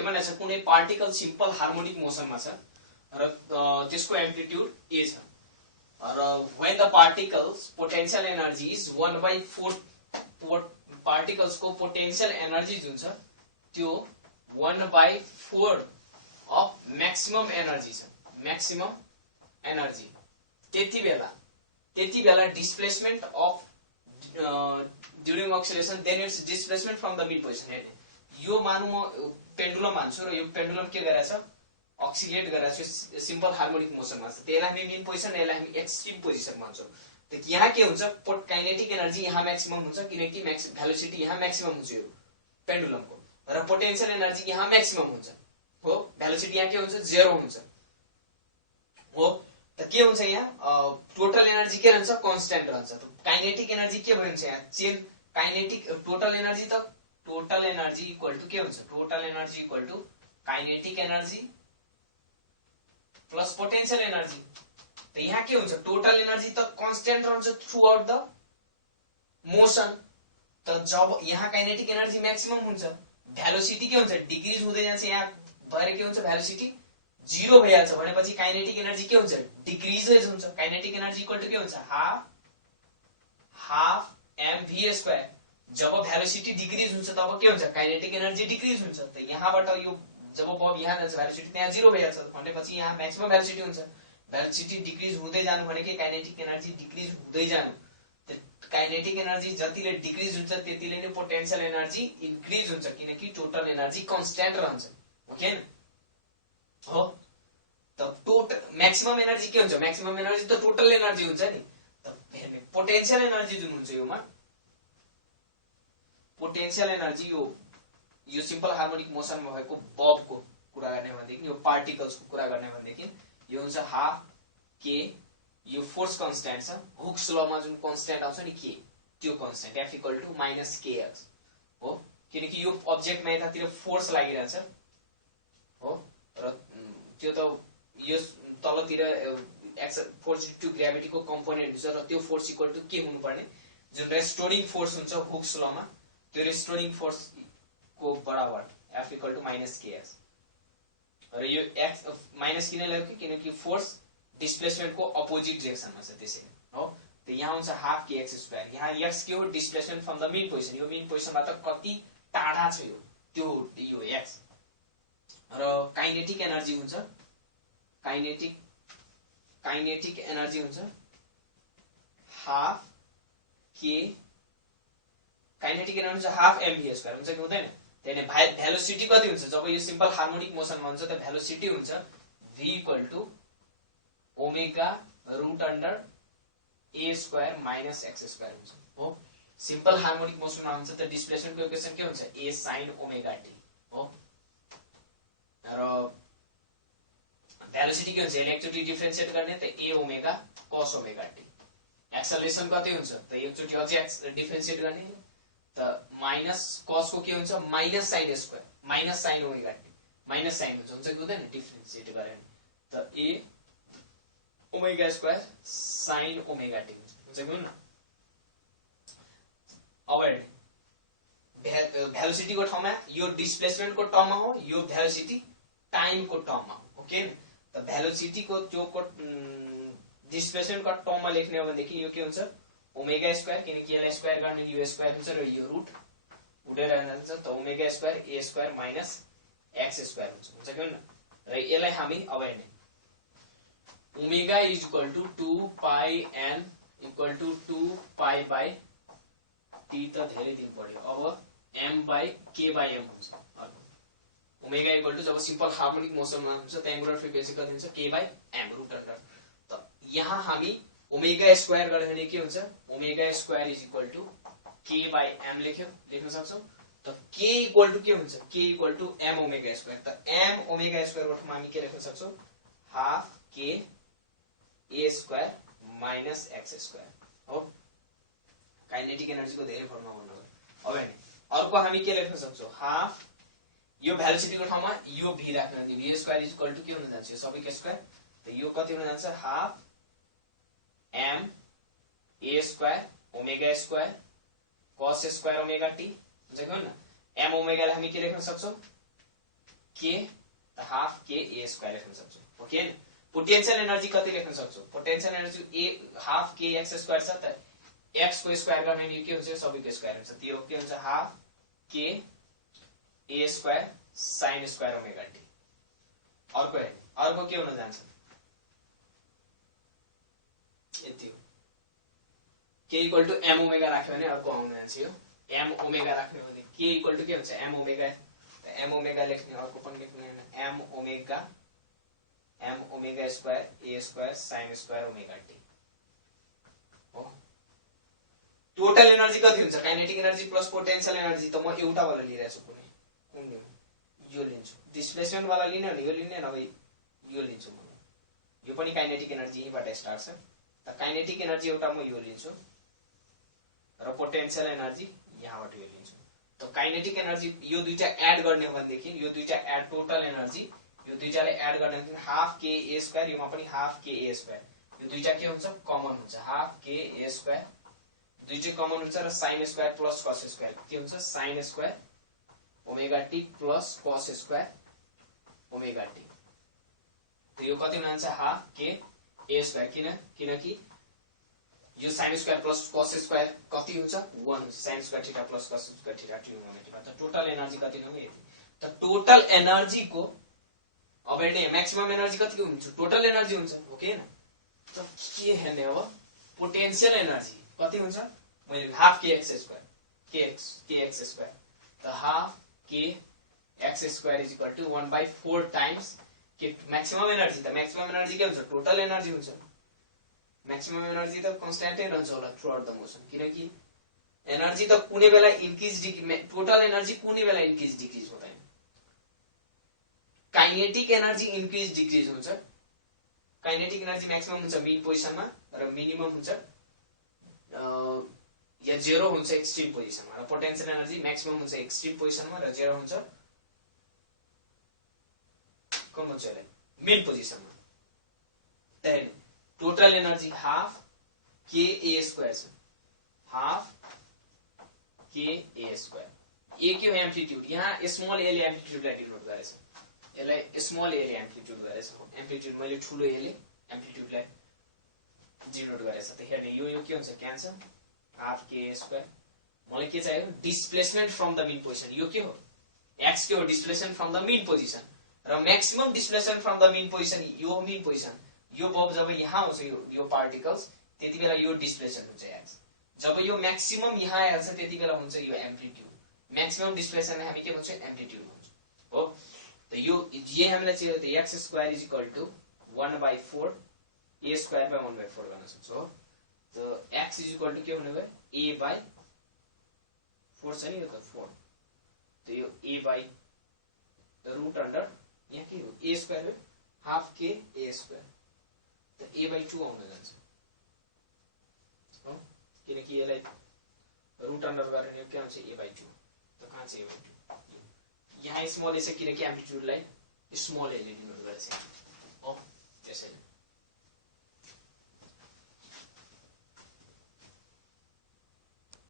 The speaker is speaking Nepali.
के भनेको छ कुनै पार्टिकल सिम्पल हार्मोनिक मोसनमा छ र त्यसको एम्प्लिट्युड a छ र when the particles potential energy is 1/4 particles को पोटेंशियल एनर्जी जुन छ त्यो 1/4 अफ मैक्सिमम एनर्जी छ, मैक्सिमम एनर्जी। त्यति बेला displacement of during oscillation then it's displacement from the mid position. हेर्ने यो मानु म पेन्डुलम मान्छु र यो पेन्डुलम के गरेछ ऑक्सिलेट गरेछ सिम्पल हार्मोनिक मोसनमा छ, त्यसलाई हामी मिन पोजिसन यसलाई हामी एक्सट्रीम पोजिसन भन्छौं। त यहाँ के हुन्छ काइनेटिक एनर्जी यहाँ मैक्सिमम हुन्छ किनकि भेलोसिटी यहाँ मैक्सिमम हुन्छ यो पेन्डुलमको र पोटेन्शियल एनर्जी यहाँ मैक्सिमम हुन्छ हो, भेलोसिटी यहाँ के हुन्छ 0 हुन्छ हो। त के हुन्छ यहाँ टोटल एनर्जी के रहन्छ कांस्टेंट रहन्छ। त काइनेटिक एनर्जी के भन्छ यहाँ चेन काइनेटिक टोटल एनर्जी त टोटल एनर्जी इक्वल टु के हुन्छ total energy equal to kinetic energy plus potential energy. त यहाँ के हुन्छ टोटल एनर्जी त कांस्टेंट रहन्छ थ्रू आउट द मोशन। त जब यहाँ काइनेटिक एनर्जी मैक्सिमम हुन्छ भेलोसिटी के हुन्छ डिक्रिज हुँदै जान्छ, यहाँ भएर के हुन्छ भेलोसिटी 0 भइहाल्छ भनेपछि काइनेटिक एनर्जी के हुन्छ डिक्रिजेज हुन्छ। काइनेटिक एनर्जी इक्वल टु के हुन्छ हाफ mv²। जब भेलोसिटी डिक्रिज हुन्छ तब के हुन्छ काइनेटिक एनर्जी डिक्रिज हुन्छ। त यहाँबाट यो जब बब यहाँ जान्छ भेलोसिटी त्यहाँ 0 भइहाल्छ भनेपछि यहाँ मैक्सिमम भेलोसिटी हुन्छ। भेलोसिटी डिक्रिज हुँदै जानु भनेको काइनेटिक एनर्जी डिक्रिज हुँदै जानु। काइनेटिक एनर्जी जतिले डिक्रिज हुन्छ त्यतिले नै पोटेंशियल एनर्जी इन्क्रिज हुन्छ किनकि टोटल एनर्जी कांस्टेंट रहन्छ ओके हो। त टोटल मैक्सिमम एनर्जी के हुन्छ मैक्सिमम एनर्जी त टोटल एनर्जी हुन्छ नि। त हेर्ने पोटेंशियल एनर्जी जुन हुन्छ योमा पोटेंशियल एनर्जी यो सिम्पल हार्मोनिक मोसनमा भएको बबको कुरा गर्ने भनेदेखि यो पार्टिकल्सको कुरा गर्ने भनेदेखि यो हुन्छ हाफ के यो फोर्स कांस्टेंट छ हुक्स लमा जुन कांस्टेंट आउँछ नि के त्यो कांस्टेंट F = -kx हो किनकि यो अब्जेक्टमा यतातिर फोर्स लागिरहेछ हो र त्यो त यो तलतिर फोर्स टु ग्राभिटी को कम्पोनेन्ट हुन्छ र त्यो फोर्स इक्वल टु के हुनुपर्ने जुन रेस्टोरिङ फोर्स हुन्छ हुक्स लमा त्यो रेस्टोरिङ फोर्स को बराबर F = -kx र यो x माइनस किन लाग्यो किनकि फोर्स डिस्प्लेसमेन्ट को अपोजिट डाइरेक्सनमा छ त्यसैले हो। त यहाँ हुन्छ हाफ kx²। यहाँ x के हो displacement from the mean position, यो मिन पोजिसनबाट कति टाढा छ यो x र काइनेटिक एनर्जी हुन्छ काइनेटिक एनर्जी हुन्छ हाफ के काइनेटिक एनर्जी हुन्छ हाफ mv² हुन्छ कि हुँदैन। त्यसैले भेलोसिटी कति हुन्छ जब यो सिम्पल हार्मोनिक मोसनमा हुन्छ त भेलोसिटी हुन्छ v = ω√a² - x² हुन्छ हो। सिम्पल हार्मोनिक मोसनमा हुन्छ त डिस्प्लेसमेन्टको इक्वेसन के हुन्छ a sin ωt हो र भेलोसिटी के हुन्छ एकचोटी डिफरेन्शिएट गर्ने त a ω cos ωt। एक्सेलरेसन कति हुन्छ त एकचोटी अझै डिफरेन्शिएट गर्ने त माइनस cos को के हुन्छ -sin² -sin ωt minus sign हुन्छ कि हुँदैन डिफरेन्शिएट गरे त a ω² sin ωt हुन्छ कि हुन्न। अब भेलोसिटी को ठाउँमा यो डिस्प्लेसमेन्ट को टर्ममा हो यो भेलोसिटी टाइम को टर्ममा हो ओके। त भेलोसिटी को त्यो को डिस्प्लेसमेन्ट को टर्ममा लेख्ने हो भनेदेखि यो के हुन्छ ω² किनकि यसलाई स्क्वायर गर्ने यो स्क्वायर हुन्छ र यो रुट उडेर जान्छ त ω² a² - x² हुन्छ कि हुन्न। र यसलाई हामी अब हेर्ने ω = 2πn = 2π/t त धेरै दिन पर्यो। अब m/k/m हुन्छ। ω = जब सिम्पल हार्मोनिक मोसनमा हुन्छ त एंगुलर फ्रिक्वेन्सी कति हुन्छ k/m √अंडर। त यहाँ हामी ω² गर्दाखेरि के हुन्छ ω² = k/m लेख्न सक्छौं। त k = के हुन्छ k = mω²। त mω² को ठाउँमा हामी के लेख्न सक्छौं हाफ k a² - x² हो। काइनेटिक एनर्जी को धेरै फर्ममा भन्नु अब हेर्ने अर्को हामी के लेख्न सक्छौं हाफ यो भेलोसिटी को ठाउँमा यो v राख्न दि v² = के हुन जान्छ यो सबैको स्क्वायर। त यो कति हुन जान्छ half m a² ω² cos² ωt हुन्छ कि हुन्न। m ω लाई हामी के लेख्न सक्छौं के त हाफ के ए स्क्वायर लेख्न सक्छौ ओके नि पोटेन्शियल एनर्जी कति लेख्न सक्छौ पोटेन्शियल एनर्जी ए हाफ के एक्स स्क्वायर छ त एक्स को स्क्वायर गर्ने यो के हुन्छ सबैको स्क्वायर हुन्छ त्यो के हुन्छ half K A square sin square omega T अर्को के हुन जान्छ यति हो के इक्वल टु m ओमेगा राख्यो भने अर्को आउन जान्छ यो m ओमेगा राख्ने भने के इक्वल टु के हुन्छ m ओमेगा त m ओमेगा लेख्ने अर्को पनि लेख्ने m omega square a square sin square omega T हो टोटल एनर्जी कति हुन्छ kinetic energy plus potential energy त म एउटा वाला लिइरहेछु कुन लिउँ यो लिन्छु डिस्प्लेसमेन्ट वाला लिने भने यो लिने नभए यो लिन्छु म यो पनि काइनेटिक एनर्जी यहीबाट स्टार्ट छ त काइनेटिक एनर्जी एउटा म यो लिन्छु र पोटेन्शियल एनर्जी यहाँबाट यो लिन्छु त काइनेटिक एनर्जी यो दुईटा एड गर्ने हो भनेदेखि यो दुईटा एड टोटल एनर्जी यो दुईटाले एड गर्ने हो हाफ के ए स्क्वायर योमा पनि हाफ के ए स्क्वायर यो दुईटा के हुन्छ कमन हुन्छ हाफ के ए स्क्वायर दुईटै कमन हुन्छ र sin square plus cos square के हुन्छ sin square omega T plus cos square omega T त यो कति हुन्छ हाफ के ए स्क्वायर किनकि यो sin square plus cos square कति हुन्छ 1 हुन्छ sin square theta plus cos square theta 2 हुने त टोटल एनर्जी कति हो यति त टोटल एनर्जी को अब हेर्ने म्याक्सिमम एनर्जी कति हुन्छ टोटल एनर्जी हुन्छ ओके न त के हेर्ने अब पोटेन्शियल एनर्जी कति हुन्छ मैले हाफ के एक्स स्क्वायर के एक्स स्क्वायर त हाफ के x square is equal to 1/4 times के मैक्सिमम एनर्जी त मैक्सिमम एनर्जी के हुन्छ टोटल एनर्जी हुन्छ मैक्सिमम एनर्जी त कन्स्ट्यान्टै रहन्छ होला थ्रु आउट द मोसन किनकि एनर्जी त कुनै बेला इन्क्रिज डिक्रिज टोटल एनर्जी कुनै बेला इन्क्रिज डिक्रिज हुँदैन काइनेटिक एनर्जी इन्क्रिज डिक्रिज हुन्छ काइनेटिक एनर्जी मैक्सिमम हुन्छ मिन पोजिसनमा र मिनिमम हुन्छ या 0 हुन्छ एक्सट्रीम पोजिसनमा र पोटेन्शियल एनर्जी मैक्सिमम हुन्छ एक्सट्रीम पोजिसनमा र 0 हुन्छ कुन हुन्छ मिन पोजिसनमा then total energy half K A square छ हाफ के ए स्क्वायर ए के हो एम्प्लिट्युड यहाँ स्मल ए ले एम्प्लिट्युडलाई डिनोट गरेछ यसलाई स्मल ए ले एम्प्लिट्युड गरेछ एम्प्लिट्युड मैले ठुलो ए ले एम्प्लिट्युडलाई डिनोट गरेछ त हेर्ने यो के हुन्छ क्यान्सल हाफ के स्क्वायर मलाई के चाहियो displacement from the mean position यो के हो एक्स के हो displacement from the mean position र maximum displacement from the mean position यो मिन पोजिसन यो बब जब यहाँ आउँछ यो पार्टिकल्स त्यति बेला यो डिस्प्लेसमेन्ट हुन्छ एक्स जब यो म्याक्सिमम यहाँ आइहाल्छ त्यति बेला हुन्छ यो एम्प्लिट्युड म्याक्सिमम डिस्प्लेसमेन्ट हामी के भन्छ एम्प्लिट्युड भन्छ हो त यो हामीलाई चाहिँ त x square is equal to 1/4 a square by 1/4 गर्न सक्छौ हो त एक्स इज इक्वल टु के हुने भयो ए बाइ 4 छ नि यो त 4 त यो ए बाइ रुट अन्डर यहाँ के हो ए स्क्वायर हो हाफ के ए स्क्वायर त ए बाइ 2 आउन जान्छ हो किनकि यसलाई रुट अन्डर गरेर यो के आउँछ ए बाइ 2 त कहाँ छ ए बाइ 2 यहाँ स्मल ए छ किनकि एम्प्लिट्युडलाई स्मल ए ले डिनोट गरेछ हो त्यसैले